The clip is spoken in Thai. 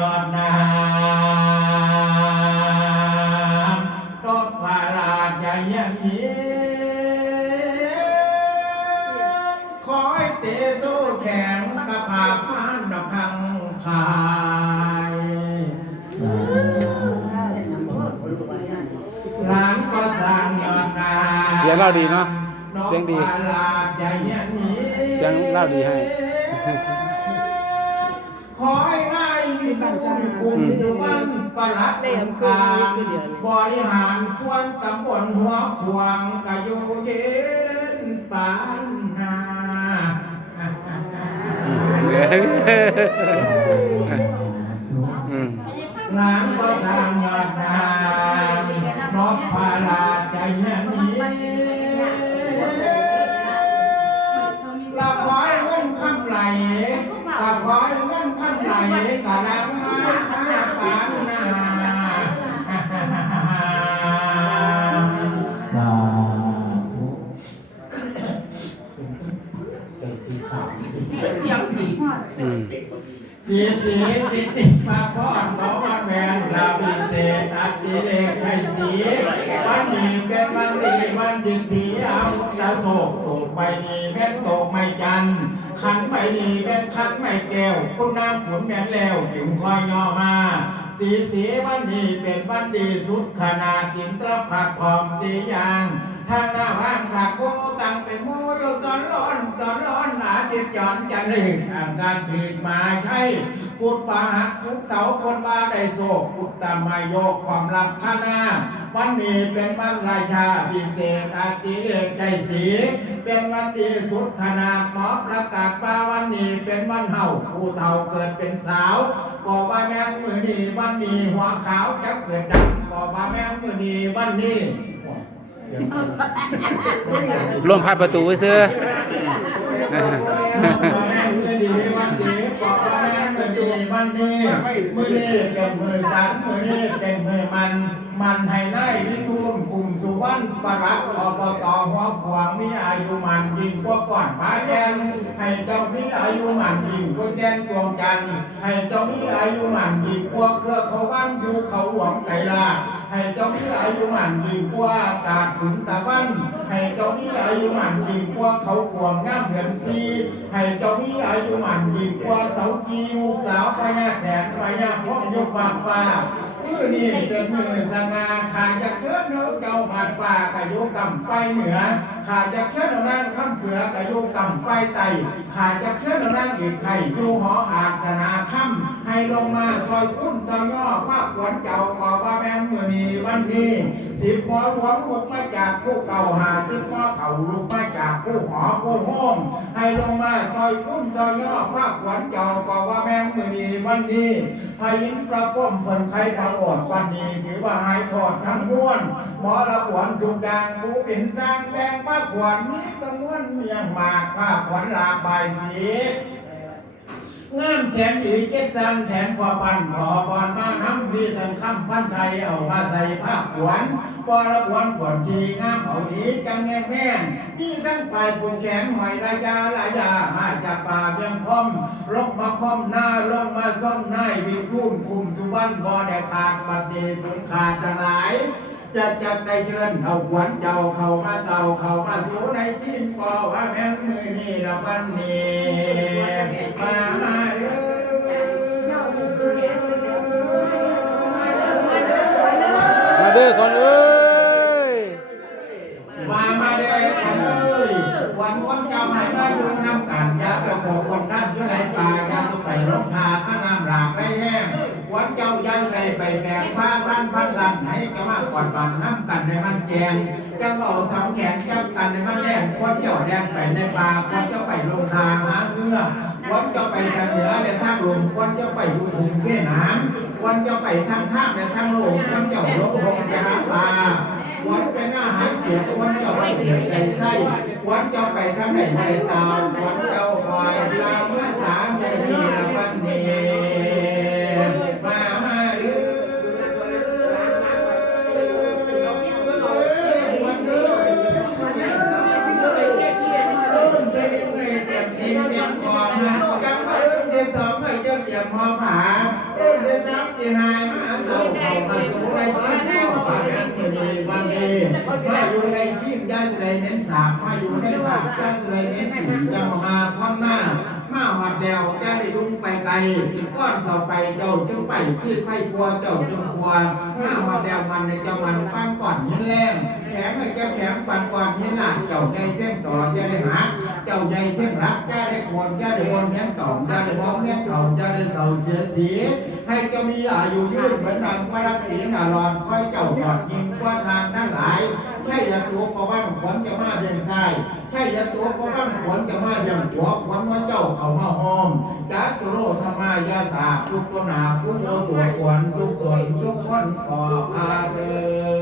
ยอดนามรบพาราใจยังเหีคอยเตะสู้แข็งกระปากมันดอกพังคายหลานก็สร้างยอดนามเสียงเราดีเนาะเสียงดี เสียงเราดีให้ขอให้ได้มีตำบลกลุ่มสุวรรณประหลัดองค์การบริหารส่วนตำบลหัวขวางกะอยู่เย็นปานนาอืมหลานก็ทางยอดนามนกพาลาใจเย็น ละคอยเงินคำไหลกะลังมาปานนาสาธุเป็นสีขาวเสียงผีสีสีติติมาพอดขอมาแมนเราวิเศษอัตติเลกไทยสีวันนี้เป็นวันดีวันดิถีอาวุธโศกตกใบนี้แม่นตกไม่จันทร์ ขันไม่ดีเป็นขันไม่แก้วคุณน้ำขุนแม่นแล้วจึงคอยย่อมา สีสีวันนี้เป็นวันดีสุดขนาดดินตรผัดพร้อมตียางทางหน้าว่างขาโคตังเป็นโมโยสอนร้อนสอนร้อนอาทิตย์จอนจันทร์หนึ่งอ่างการผิดมาใช่ พุทธปาหักสุขเสาคนบาได้โศกพุทธมายโยกความรักข้าหน้าวันนี้เป็นวันราชาพิเศษอาติเลกใจสี เป็นวันดีสุดขนาดหมอประกาศว่าวันนี้เป็นวันเฮาผู้เฒ่าเกิดเป็นสาวบอกว่าแม่มือนีวันนี้หัวขาวจะเกิดดำบอกว่าแม่มือนีวันนี้เสียงลมพัดประตูไว้ซื้อ มันนี้มือนี้เป็นมือสันมือนี้เป็นมือมัน มันให้ได้พิทูลกลุ่มสุวรรณประหลัดอบตหัวขวางมีอายุมันยิ่งกว่าก่อนพาแกนให้เจ้ามีอายุมันยิ่งกว่าแกนดวงจัน ให้เจ้ามีอายุมันยิ่งกว่าเครือเขาบ้านอยู่เขาหลวงไก่ลาให้เจ้ามีอายุมันยิ่งกว่าอากาศสุนตะวัน ให้เจ้ามีอายุมันยิ่งกว่าเขากวางน้ำเดือนซีให้เจ้ามีอายุมันยิ่งกว่าเสากีลูกสาวพญาแถนพญาพ่อยกฟางฟ้า มือนี่เป็นมือสมาขายจะเคลื่อนเอาเจ้าผาดป่ากะยุกำไฟเหนือ ขาจะเคลื่อนนั่งข้ามเผือกะยุกำไฟไตขาจะเคลื่อนนั่งอีกไข่อยู่หออาจนาค่ำให้ลงมาซอยคุ้นซอยย่อภาคขวนเจ้าบอกว่าแม่นมือนี้วันนี้สิบหมอหลวงลุกมาจากผู้เก่าหาสิบหมอเข่าลุกมาจากผู้หอผู้ห้องให้ลงมาซอยคุ้นซอยย่อภาคขวนเจ้าบอกว่าแม่นมือนี้วันนี้พายินประป้อมเพิ่นไข้พระอดวันนี้ถือว่าหายโทษทั้งม้วนหมอละขวัญทุกดังผู้เป็นสร้างแดงมากขวัญนี้กังวลเมียงมากผ้าขวัญลาบายสีงามแสนดีเจ็ดสันแทนพอปันพอบอนมาน้ำมีทั้งคำพันไทยเอามาใส่ผ้าขวัญปอละขวัญขวัญทีงามเอาดีจังแง่แม่นมีทั้งฝ่ายคุณแขนหอยระยาระยามาจากป่าเบียงพร้อมลงมาคอมหน้าลงมาซ่อมหน้าวิทูนคุมทุวันบ่ได้ขาดบัดนี้ถึงขาดทั้งหลาย จะจับได้เชิญเอาขวัญเจ้าเข้ามาเต่าเข้ามาสู่ในทีมก็ว่าแม่นมือนี่ราวันนี้มมาเด้อ แบกผ้าท่านพันดันให้ก็มาก่อนบันน้ำกันในมันแจงจังเอาสองแขนจับกันในมันแรงคนเจ้าแดงไปในป่าคนเจ้าไปลงทาหาเอื้อคนเจ้าไปทางเหนือในทางลมคนเจ้าไปอยู่ภูมิเสนามคนเจ้าไปทางภาในทางลมคนเจ้าลงลงไปหาปลาวันไปหน้าหาเสียวันเจ้าไปเปลี่ยใจไส้วันเจ้าไปทางไหนไม่ตาววันเจ้าคอยลามมาสามเดือนนี้ละวันนี้มาม เดือนสามหาเต่าเข้ามาสู่ไรที่เจ้าปากกันมือดีวันดีมาอยู่ในที่ยาสไลเน้นสามมาอยู่ในปากยาสไลเน้นปุ๋ยจะมามาพ้นหน้ามาหอดแล้วยาได้ยุ่งไปไกลก้อนเสาไปเจ้าจึงไปที่ไฟกลัวเจ้าจึงกลัวมาหอดแล้วมันในจ้ามันปั้นก่อนหินแรงแขมไอ้เจ้แขมปันก่อนหินหลักเจ้าใหญ่เพ่งต่อยาได้หัก จ้าใหญ่เพ่งรักยาได้โคนยาได้บนแขนต่อมยาได้มองแขนต่อมยาได้เสาเสียสีให้เจ้ามีอายุยืนเหมือนดังพระรักษีนารอนค่อยเจ้าหอดยิงกว่าทานทั้งหลายใช่ยาตัวประวังผลจะมาเบียนซ้ายใช่ยาตัวประวังผลจะมาเบียนหัวผลว่าเจ้าเขามาหอมจัตุโรธรรมายาสาทุกตัวหนาผู้โมตัวกวนทุกตนทุกคนก่ออาเดิน